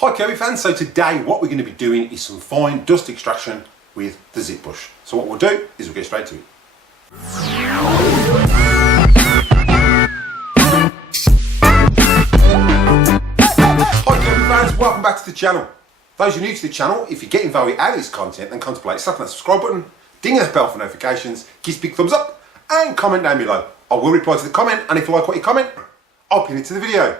Hi Kirby fans, so today what we're going to be doing is some fine dust extraction with the zip brush. So what we'll do is we'll get straight to it. Hi Kirby fans, welcome back to the channel. Those who are new to the channel, if you're getting value out of this content, then contemplate slapping that subscribe button, dinging that bell for notifications, give us a big thumbs up and comment down below. I will reply to the comment, and if you like what you comment, I'll pin it to the video.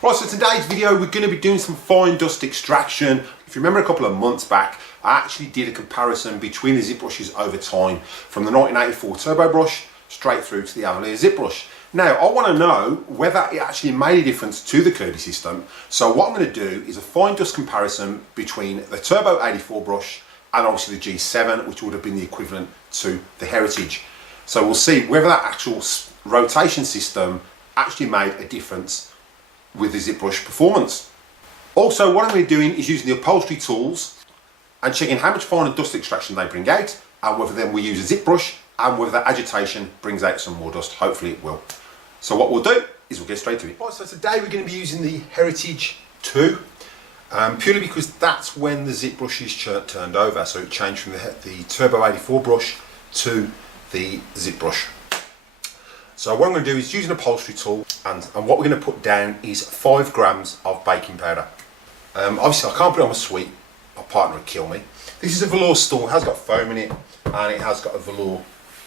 Right, so today's video we're going to be doing some fine dust extraction. If you remember a couple of months back, I actually did a comparison between the zip brushes over time from the 1984 turbo brush straight through to the avalir zip brush. Now I want to know whether it actually made a difference to the Kirby system. So what I'm going to do is a fine dust comparison between the turbo 84 brush and obviously the G7, which would have been the equivalent to the Heritage. So we'll see whether that actual rotation system actually made a difference with the zip brush performance. Also, what I'm going to be doing is using the upholstery tools and checking how much finer dust extraction they bring out, and whether then we use a zip brush and whether that agitation brings out some more dust. Hopefully it will. So what we'll do is we'll get straight to it. Right, so today we're going to be using the Heritage 2, purely because that's when the zip brush is turned over. So it changed from the turbo 84 brush to the zip brush. So what I'm going to do is use an upholstery tool, and what we're going to put down is 5 grams of baking powder. Obviously I can't put it on my suite, my partner would kill me. This is a velour stool, it has got foam in it and it has got a velour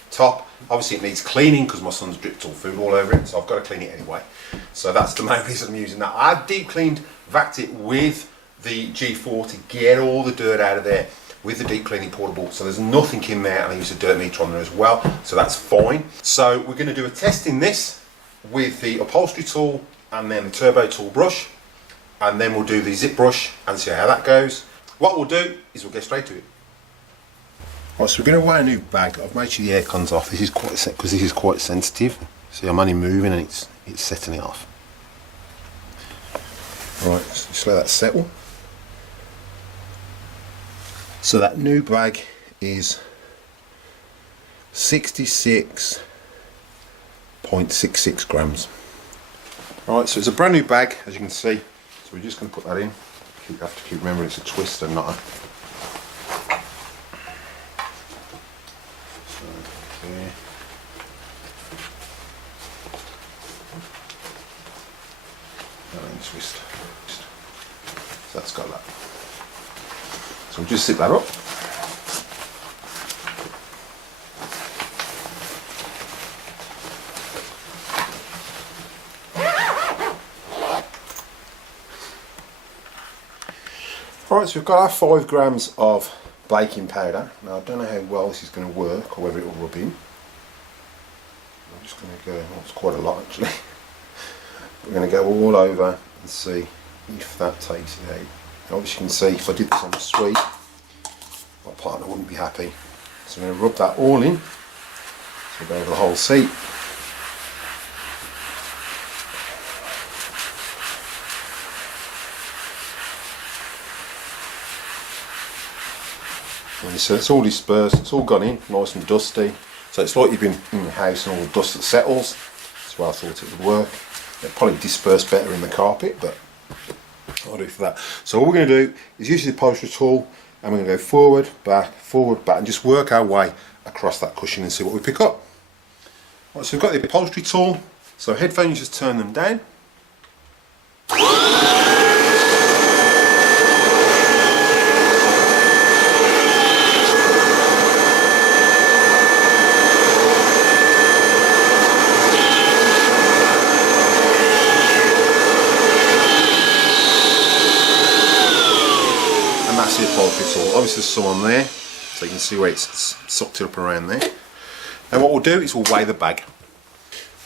top. Obviously it needs cleaning because my son's dripped all food all over it, so I've got to clean it anyway. So that's the main reason I'm using that. I've deep cleaned, vacuumed it with the G4 to get all the dirt out of there with the deep cleaning portable, so there's nothing in there, and I use a dirt meter on there as well, so that's fine. So we're going to do a test in this with the upholstery tool and then the turbo tool brush, and then we'll do the zip brush and see how that goes. What we'll do is we'll get straight to it. Right, so we're going to weigh a new bag. I've made sure the air con's off. This is quite because this is quite sensitive. See, I'm only moving and it's setting it off. Right, so just let that settle. So that new bag is 66.66 grams. Alright, so it's a brand new bag, as you can see. So we're just going to put that in. You have to keep remembering it's a twist and not a... So, okay. And then twist. So that's got that. So we'll just zip that up. Alright, so we've got our 5 grams of baking powder. Now I don't know how well this is going to work or whether it will rub in. I'm just going to go, well, it's quite a lot actually. We're going to go all over and see if that takes it out. Obviously you can see if I did this on the suite, my partner wouldn't be happy. So I'm going to rub that all in, so go over the whole seat. And so it's all dispersed, it's all gone in, nice and dusty. So it's like you've been in the house and all the dust that settles. That's why I thought it would work. It'd probably disperse better in the carpet, but I'll do for that. So all we're going to do is use the upholstery tool, and we're going to go forward, back, and just work our way across that cushion and see what we pick up. Right, so we've got the upholstery tool, so headphones, just turn them down. The upholstery tool. Obviously there's some on there, so you can see where it's sucked it up around there. And what we'll do is we'll weigh the bag.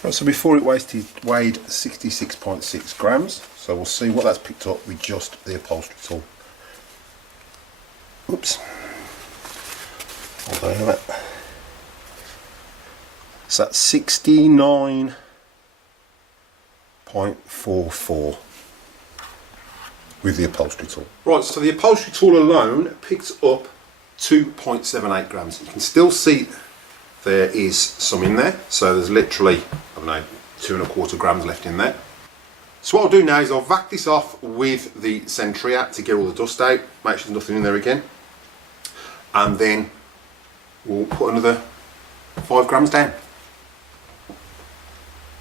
Right, so before it weighed 66.6 grams, so we'll see what that's picked up with just the upholstery tool. Oops. Hold on a minute. So that's 69.44. with the upholstery tool. Right, so the upholstery tool alone picks up 2.78 grams. You can still see there is some in there, so there's literally, I don't know, 2¼ grams left in there. So what I'll do now is I'll vac this off with the Centria to get all the dust out, make sure there's nothing in there again, and then we'll put another 5 grams down.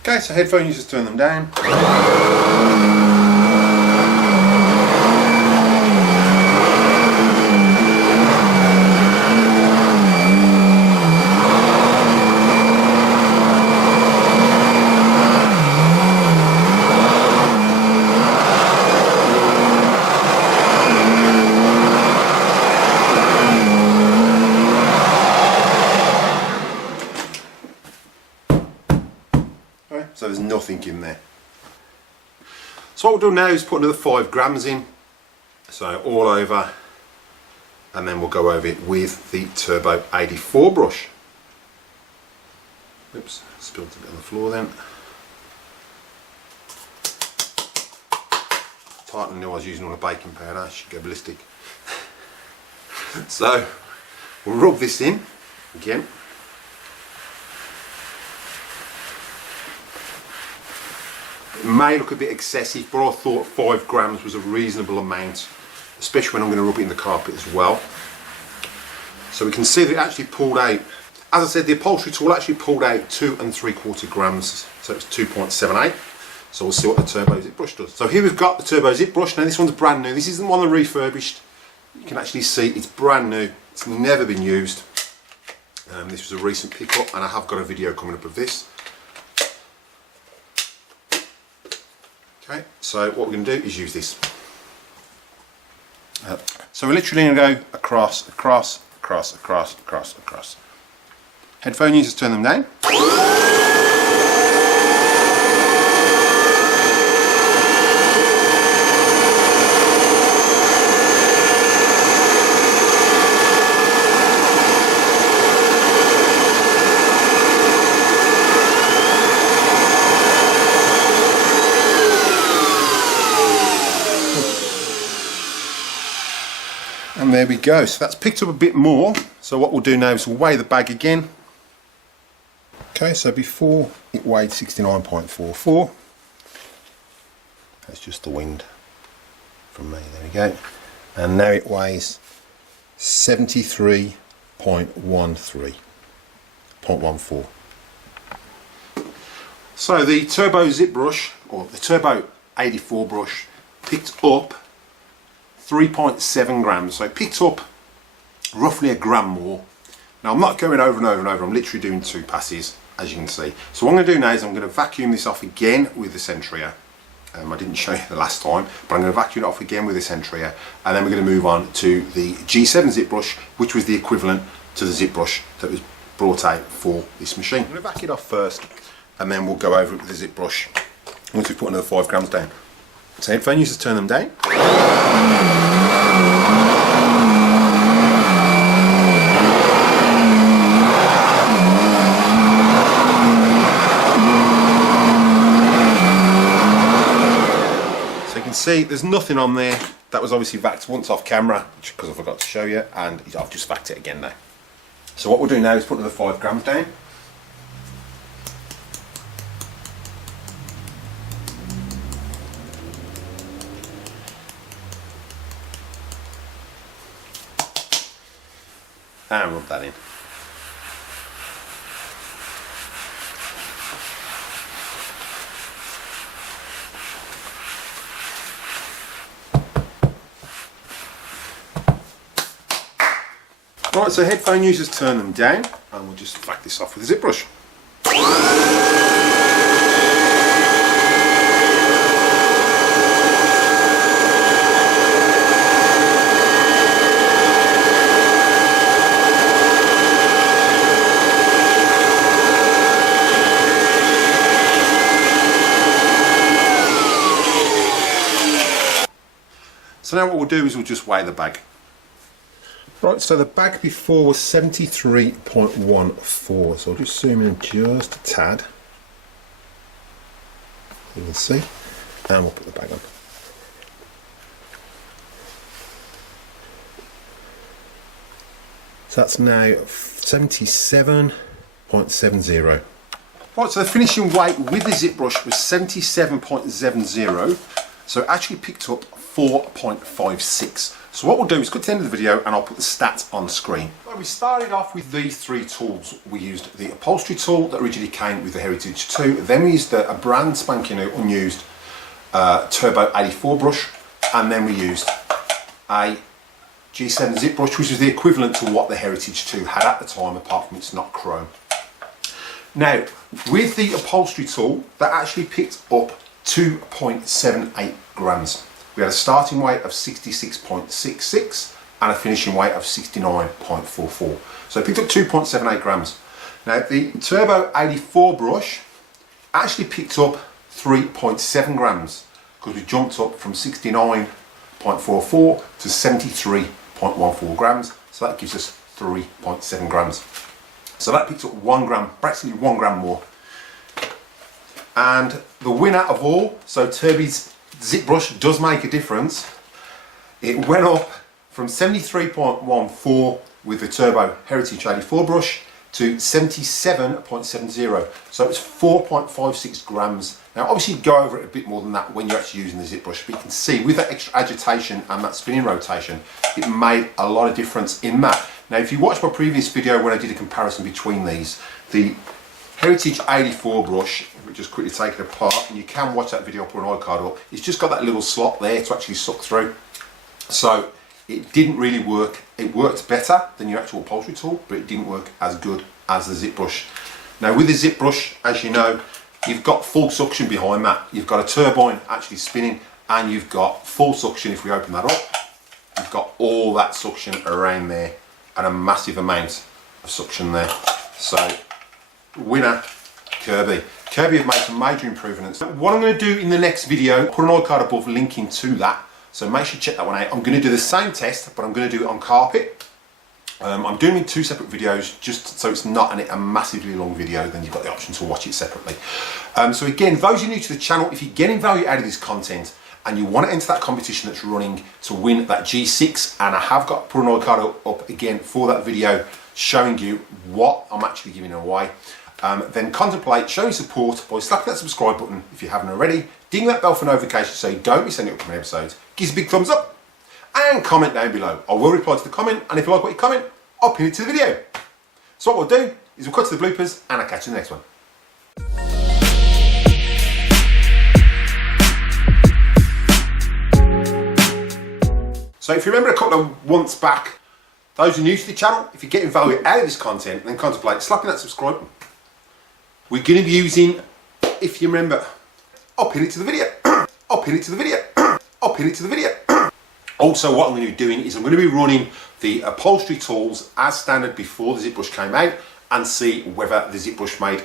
Okay, so headphone users, turn them down. So there's nothing in there. So what we'll do now is put another 5 grams in, so all over, and then we'll go over it with the Turbo 84 brush. Oops, spilled a bit on the floor then. Tighter than I was using all the baking powder, I should go ballistic. So we'll rub this in again. It may look a bit excessive, but I thought 5 grams was a reasonable amount, especially when I'm going to rub it in the carpet as well. So we can see that it actually pulled out, as I said, the upholstery tool actually pulled out 2 3/4 grams, so it's 2.78. So we'll see what the Turbo Zip brush does. So here we've got the Turbo Zip brush. Now this one's brand new. This isn't one I refurbished. You can actually see it's brand new. It's never been used. This was a recent pickup, and I have got a video coming up of this. Okay, so what we're going to do is use this. So we're literally going to go across, across, across, across, across, across. Headphone users, turn them down. And there we go, so that's picked up a bit more. So what we'll do now is we'll weigh the bag again. Okay, so before it weighed 69.44. That's just the wind from me, there we go. And now it weighs 73.14. So the Turbo Zip brush, or the Turbo 84 brush, picked up 3.7 grams, so it picked up roughly a gram more. Now I'm not going over and over and over, I'm literally doing 2 passes, as you can see. So what I'm going to do now is I'm going to vacuum this off again with the Centria. I didn't show you the last time, but I'm going to vacuum it off again with the Centria, and then we're going to move on to the G7 zip brush, which was the equivalent to the zip brush that was brought out for this machine. I'm going to vac it off first, and then we'll go over it with the zip brush once we put another 5 grams down. So headphone users, turn them down. So you can see there's nothing on there. That was obviously vaxed once off camera, because I forgot to show you, and I've just vaxed it again now. So what we'll do now is put another 5 grams down. And rub that in. Right, so headphone users, turn them down, and we'll just vac this off with a zip brush. So now what we'll do is we'll just weigh the bag. Right, so the bag before was 73.14, so I'll just zoom in just a tad. You can see, and we'll put the bag on. So that's now 77.70. Right, so the finishing weight with the zip brush was 77.70, so it actually picked up 4.56. So what we'll do is go to the end of the video and I'll put the stats on screen. Well, we started off with these three tools. We used the upholstery tool that originally came with the Heritage 2, then we used a brand spanking new unused Turbo 84 brush, and then we used a G7 zip brush, which was the equivalent to what the Heritage 2 had at the time, apart from it's not chrome. Now, with the upholstery tool, that actually picked up 2.78 grams. We had a starting weight of 66.66 and a finishing weight of 69.44. So it picked up 2.78 grams. Now, the Turbo 84 brush actually picked up 3.7 grams because we jumped up from 69.44 to 73.14 grams. So that gives us 3.7 grams. So that picked up 1 gram, practically 1 gram more. And the winner of all, so Kirby's zip brush does make a difference. It went up from 73.14 with the Turbo Heritage 84 brush to 77.70. So it's 4.56 grams. Now obviously you go over it a bit more than that when you're actually using the zip brush, but you can see with that extra agitation and that spinning rotation, it made a lot of difference in that. Now if you watch my previous video when I did a comparison between these, the Heritage 84 brush, if we just quickly take it apart, and you can watch that video, I'll put an iCard up, it's just got that little slot there to actually suck through. So it didn't really work. It worked better than your actual upholstery tool, but it didn't work as good as the zip brush. Now with the zip brush, as you know, you've got full suction behind that. You've got a turbine actually spinning, and you've got full suction. If we open that up, you've got all that suction around there and a massive amount of suction there. So winner, Kirby. Kirby have made some major improvements. What I'm going to do in the next video, put an iCard above linking to that, so make sure you check that one out. I'm going to do the same test, but I'm going to do it on carpet. I'm doing it in 2 separate videos, just so it's not a massively long video, then you've got the option to watch it separately. So again, those who are new to the channel, if you're getting value out of this content and you want to enter that competition that's running to win that G6, and I have got put an iCard up again for that video showing you what I'm actually giving away, then contemplate showing support by slapping that subscribe button if you haven't already, ding that bell for notifications so you don't miss any upcoming episodes, give us a big thumbs up, and comment down below. I will reply to the comment, and if you like what you comment, I'll pin it to the video. So what we'll do is we'll cut to the bloopers, and I'll catch you in the next one. So if you remember a couple of months back, those who are new to the channel, if you're getting value out of this content, then contemplate slapping that subscribe button. We're going to be using, if you remember, I'll pin it to the video, I'll pin it to the video, I'll pin it to the video. Also what I'm going to be doing is I'm going to be running the upholstery tools as standard before the zip brush came out, and see whether the zip brush made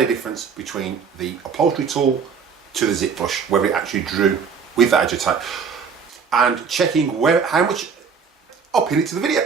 a difference between the upholstery tool to the zip brush, whether it actually drew with that agitate, and checking how much. I'll pin it to the video.